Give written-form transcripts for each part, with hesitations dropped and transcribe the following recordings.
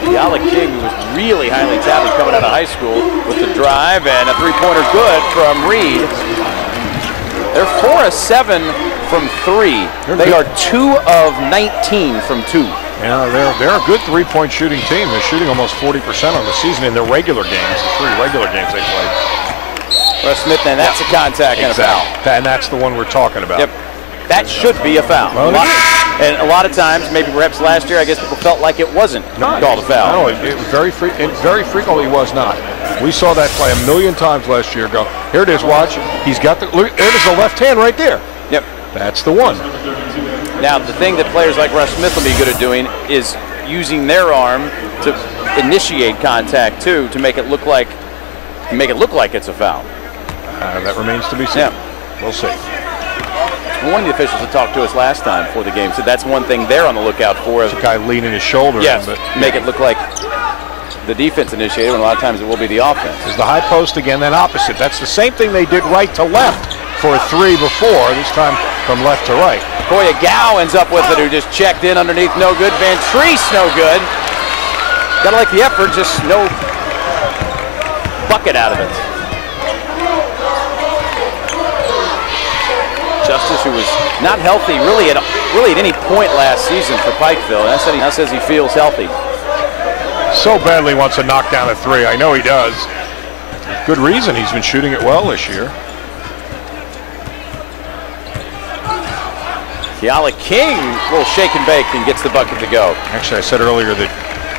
Keala King, who was really highly touted coming out of high school with the drive, and a three-pointer good from Reed. They're 4 of 7 from 3. They are 2 of 19 from 2. Yeah, they're a good three-point shooting team. They're shooting almost 40% on the season in their regular games, the 3 regular games they played. Russ Smith, and that's a contact and a foul. And that's the one we're talking about. Yep. That should be a foul. Well, and a lot of times, maybe perhaps last year, I guess people felt like it wasn't called a foul. No, it very frequently was not. We saw that play a million times last year. Go, here it is, watch. He's got look, there's the left hand right there. Yep. That's the one. Now, the thing that players like Russ Smith will be good at doing is using their arm to initiate contact, too, to make it look like it's a foul. That remains to be seen. Yeah. We'll see. One of the officials that talked to us last time before the game said that's one thing they're on the lookout for. It's a guy leaning his shoulder. Yes, make it look like the defense initiated, and a lot of times it will be the offense. Is the high post again, then opposite. That's the same thing they did right to left for a 3 before, this time from left to right. Koya Gow ends up with it, who just checked in underneath, no good. Van Treese, no good. Gotta like the effort, just no bucket out of it. Justice, who was not healthy really at any point last season for Pikeville. And that says he feels healthy. So badly wants to knock down a 3. I know he does. Good reason. He's been shooting it well this year. Keala King, a little shake and bake, and gets the bucket to go. Actually, I said earlier that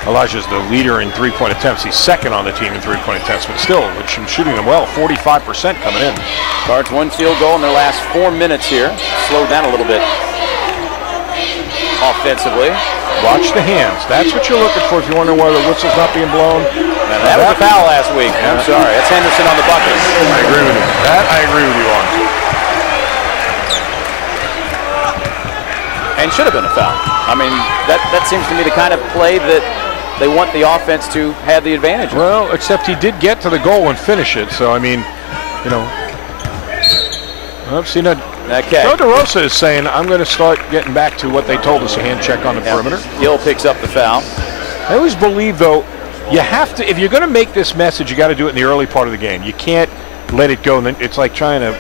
Elijah's the leader in three-point attempts. He's second on the team in three-point attempts, but still, shooting them well, 45% coming in. Cards 1 field goal in their last 4 minutes here. Slowed down a little bit offensively. Watch the hands. That's what you're looking for if you wonder why the whistle's not being blown. That was a foul last week. Yeah. I'm sorry. That's Henderson on the bucket. I agree with you. That I agree with you on. And should have been a foul. I mean, that seems to me the kind of play that they want the offense to have the advantage. Well, except he did get to the goal and finish it. So, I mean, you know. I've seen that. Okay. Joe DeRosa is saying, I'm going to start getting back to what they told us, a hand check on the perimeter. Gill picks up the foul. I always believe, though, you have to, if you're going to make this message, you got to do it in the early part of the game. You can't let it go. And then it's like trying to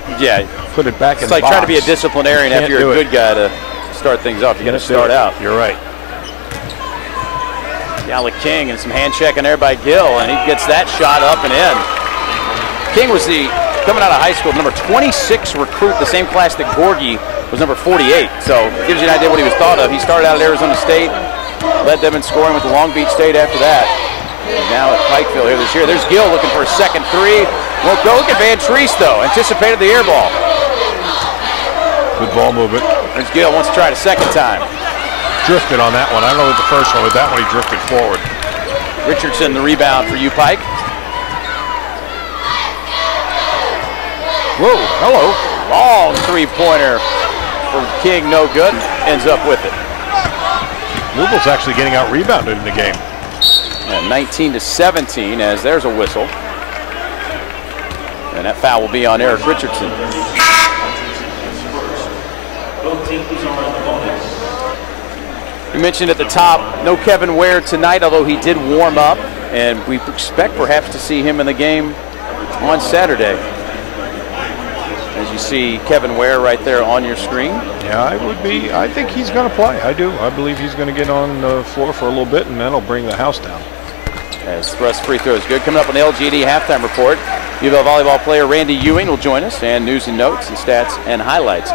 put it back in the box. It's like trying to be a disciplinarian after you're a good guy to start things off. You got to start out. You're right. Keala King and some hand checking there by Gill, and he gets that shot up and in. King was coming out of high school, number 26 recruit, the same class that Gorgie was number 48. So it gives you an idea what he was thought of. He started out at Arizona State, led them in scoring with the Long Beach State after that. And now at Pikeville here this year. There's Gill looking for a second 3. Won't go. Look at Van Treese, though. Anticipated the air ball. Good ball movement. There's Gill, wants to try it a second time. Drifted on that one. I don't know what the first one, but that one he drifted forward. Richardson, the rebound for U-Pike. Whoa, hello. Long three-pointer for King, no good. Ends up with it. Louisville's actually getting out-rebounded in the game. Yeah, 19-17 as there's a whistle. And that foul will be on Eric Richardson. We mentioned at the top, no Kevin Ware tonight, although he did warm up, and we expect perhaps to see him in the game on Saturday. As you see Kevin Ware right there on your screen. Yeah, I think he's going to play. I do. I believe he's going to get on the floor for a little bit, and that'll bring the house down. As thrust free throw is good. Coming up on the LGD halftime report, U of L volleyball player Randy Ewing will join us, and news and notes and stats and highlights.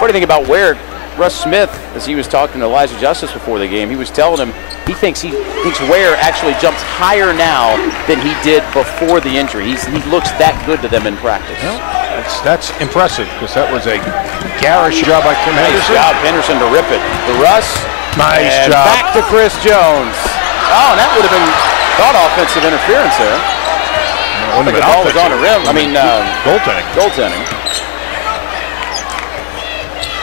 Funny thing about Ware, Russ Smith, as he was talking to Elijah Justice before the game, he was telling him he thinks Ware actually jumps higher now than he did before the injury. He looks that good to them in practice. Well, that's impressive, because that was a garish job by Kim Henderson. Nice job, Henderson, to rip it. The Russ. Nice job. Back to Chris Jones. Oh, and that would have been thought offensive interference there. I think the ball was on the rim. I mean, goaltending.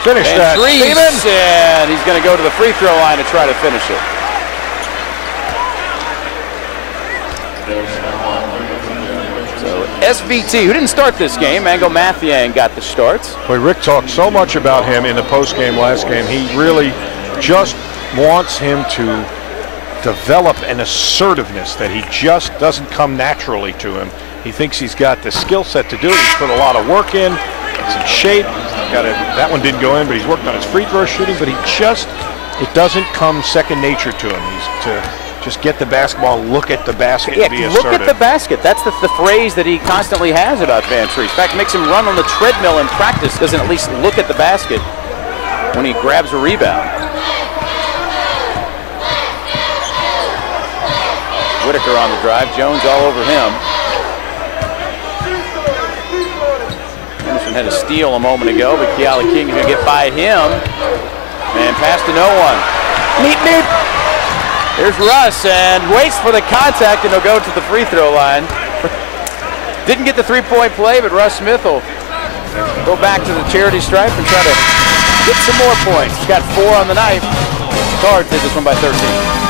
Finish that, Steven. And he's going to go to the free throw line to try to finish it. So SVT, who didn't start this game, Mango Mathiang got the start. Boy, Rick talked so much about him in the post game last game. He really just wants him to develop an assertiveness that he just doesn't come naturally to him. He thinks he's got the skill set to do it. He's put a lot of work in. He's in shape. That one didn't go in, but he's worked on his free throw shooting. But it doesn't come second nature to him. He's to just get the basketball, look at the basket, and be assertive. Look at the basket. That's the phrase that he constantly has about Van Treese. In fact, makes him run on the treadmill in practice. Doesn't at least look at the basket when he grabs a rebound. Whitaker on the drive. Jones all over him. Henderson had a steal a moment ago, but Keala King is going to get by him. And pass to no one. Meep, meep. Here's Russ and waits for the contact, and he'll go to the free throw line. Didn't get the three-point play, but Russ Smith will go back to the charity stripe and try to get some more points. He's got 4 on the night. Cards did this one by 13.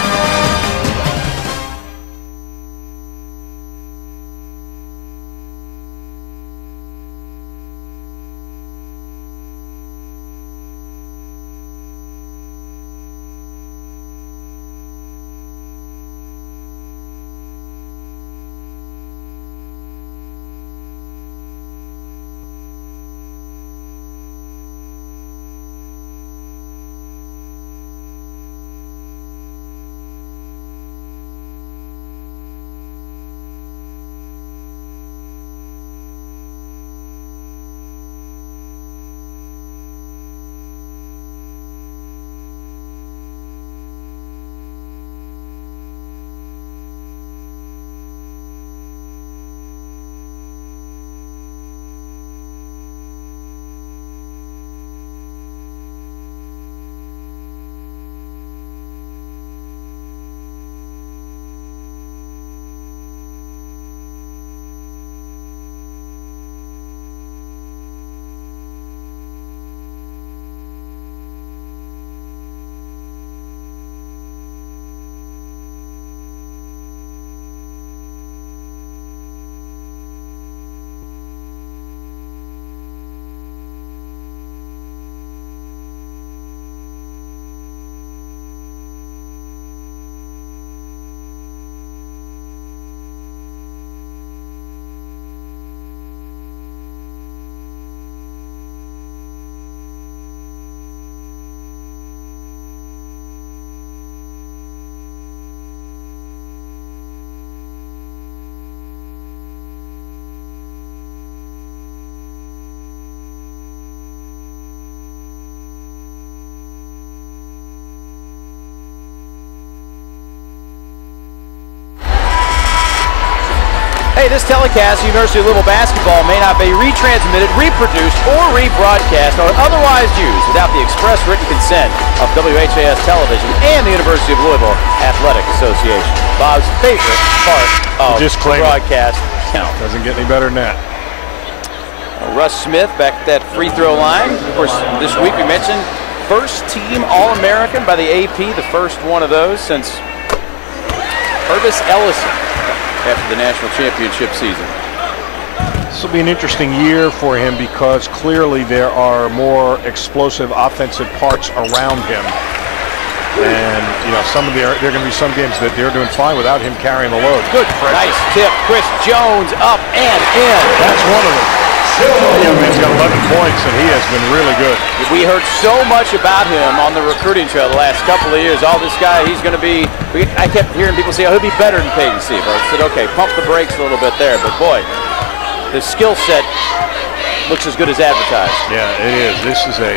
Hey, this telecast of University of Louisville basketball may not be retransmitted, reproduced, or rebroadcast or otherwise used without the express written consent of WHAS Television and the University of Louisville Athletic Association. Bob's favorite part of the broadcast count. Doesn't get any better than that. Russ Smith back at that free throw line. Of course, this week we mentioned first team All-American by the AP, the first one of those since Purvis Ellison after the national championship season. This will be an interesting year for him because clearly there are more explosive offensive parts around him. And, you know, there are going to be some games that they're doing fine without him carrying the load. Good, Fred. Nice tip. Chris Jones up and in. That's one of them. Yeah, he's got 11 points, and he has been really good. We heard so much about him on the recruiting trail the last couple of years. All this guy, he's going to be, I kept hearing people say, oh, he'll be better than Peyton Sieve. I said, okay, pump the brakes a little bit there. But, boy, the skill set looks as good as advertised. Yeah, it is. This is a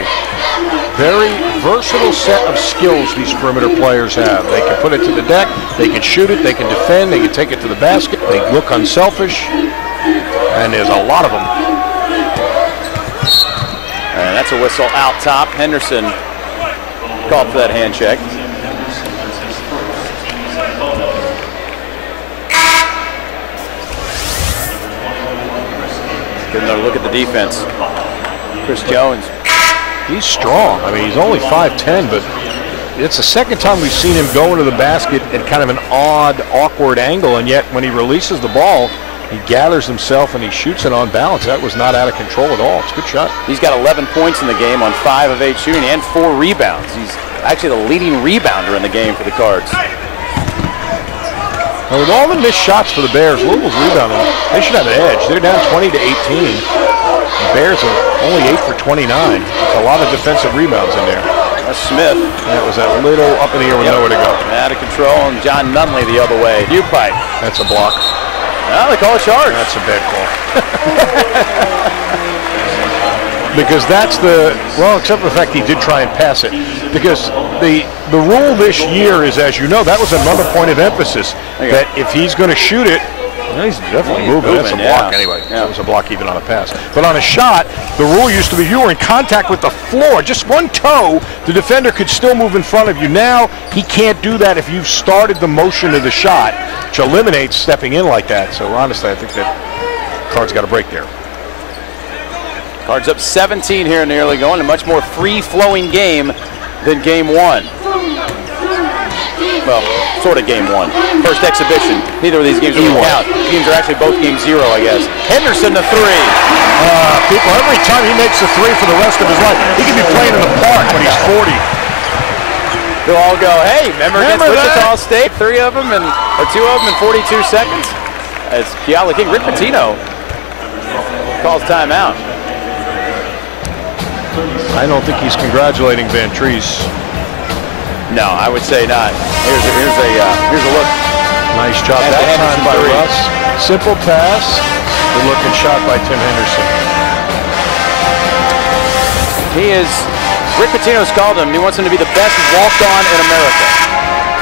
very versatile set of skills these perimeter players have. They can put it to the deck, they can shoot it, they can defend, they can take it to the basket, they look unselfish, and there's a lot of them. And that's a whistle out top. Henderson called for that hand check. Get another look at the defense. Chris Jones. He's strong. I mean, he's only 5'10", but it's the second time we've seen him go into the basket at kind of an odd, awkward angle, and yet when he releases the ball, he gathers himself and he shoots it on balance. That was not out of control at all. It's a good shot. He's got 11 points in the game on 5 of 8 shooting and 4 rebounds. actually the leading rebounder in the game for the Cards. Now with all the missed shots for the Bears, Louisville's rebounding. They should have an edge. They're down 20 to 18. The Bears are only 8 for 29. That's a lot of defensive rebounds in there. That's Smith. That was a little up in the air with nowhere to go. Out of control, and John Nunley the other way. U-pipe. That's a block. Well, they call it charge. That's a bad call. Because that's except for the fact he did try and pass it. Because the rule this year is, as you know, that was another point of emphasis, that if he's going to shoot it, he's definitely moving. That's a block anyway. Yeah. That was a block even on a pass. But on a shot, the rule used to be you were in contact with the floor, just one toe, the defender could still move in front of you. Now he can't do that if you've started the motion of the shot, which eliminates stepping in like that. So honestly, I think that Cards got a break there. Cards up 17 here in the early going. A much more free-flowing game than game one. Well, sort of game one. First exhibition. Neither of these games will count. Games are actually both game 0, I guess. Henderson the 3. People, every time he makes a 3 for the rest of his life, he could be playing in the park when he's 40. They'll all go, hey, remember against Wichita State? 3 of them, or 2 of them in 42 seconds? As Keala King, Rick Pitino calls timeout. I don't think he's congratulating Van Treese. No, I would say not. Here's a look. Nice job that time by Russ. Simple pass. Good looking shot by Tim Henderson. Rick Pitino's called him. He wants him to be the best walk-on in America.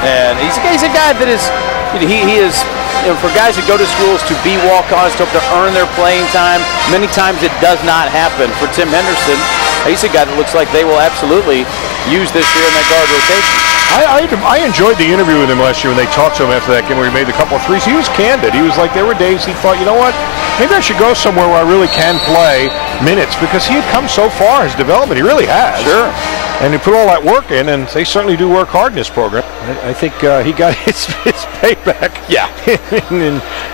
And he's a guy that is, he is, for guys that go to schools to be walk-ons, to earn their playing time, many times it does not happen. For Tim Henderson, he's a guy that looks like they will absolutely use this year in that guard rotation. I enjoyed the interview with him last year when they talked to him after that game where he made a couple of threes. He was candid. He was like, there were days he thought, you know what, maybe I should go somewhere where I really can play minutes, because he had come so far in his development. He really has. Sure. And he put all that work in, and they certainly do work hard in this program. I think he got his payback. Yeah.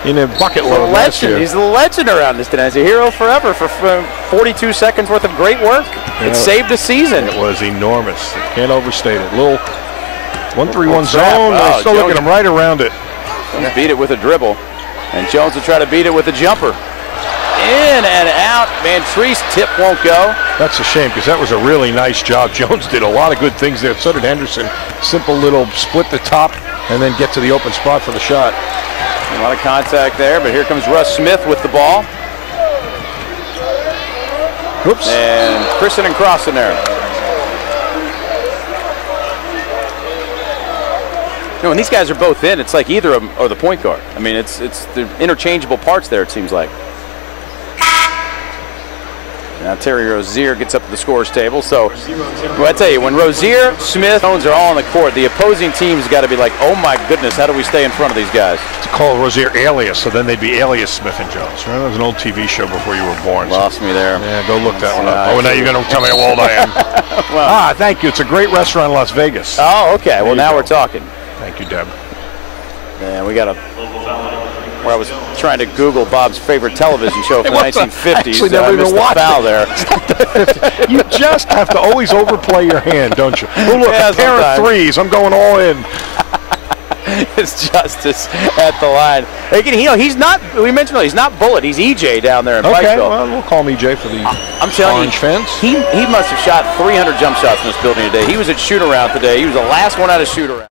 in a bucket load last year. He's a legend around this town. He's a hero forever for 42 seconds worth of great work. It saved the season. It was enormous. Can't overstate it. Little 1-3-1 zone. They're still looking at him right around it. Jones beat it with a dribble, and Jones will try to beat it with a jumper. In and out. Van Treese tip won't go. That's a shame, because that was a really nice job. Jones did a lot of good things there. So did Henderson. Simple little split the top and then get to the open spot for the shot. A lot of contact there, but here comes Russ Smith with the ball. Oops. And Christen and Cross in there. When these guys are both in, it's like either of them or the point guard. I mean, it's the interchangeable parts there, it seems like. Now Terry Rozier gets up to the scorer's table. So, well, I tell you, when Rozier, Smith, Jones are all on the court, the opposing team's got to be like, oh my goodness, how do we stay in front of these guys? It's called Rozier Alias, so then they'd be Alias Smith and Jones. Right? That was an old TV show before you were born. Lost me there. Yeah, go look that one up. Oh, now you're going to tell me how old I am. Well, thank you. It's a great restaurant in Las Vegas. Oh, okay. Well, now we're talking. Thank you, Deb. And we got where I was trying to Google Bob's favorite television show from the 1950s. Actually, never even watched foul there. You just have to always overplay your hand, don't you? Oh, look, a pair of threes. I'm going all in. It's Justice at the line. Again, he's not. We mentioned he's not Bullet. He's EJ down there in Pikeville. Okay, well, we'll call him EJ for the orange fence. He must have shot 300 jump shots in this building today. He was at shoot-around today. He was the last one out of shoot-around.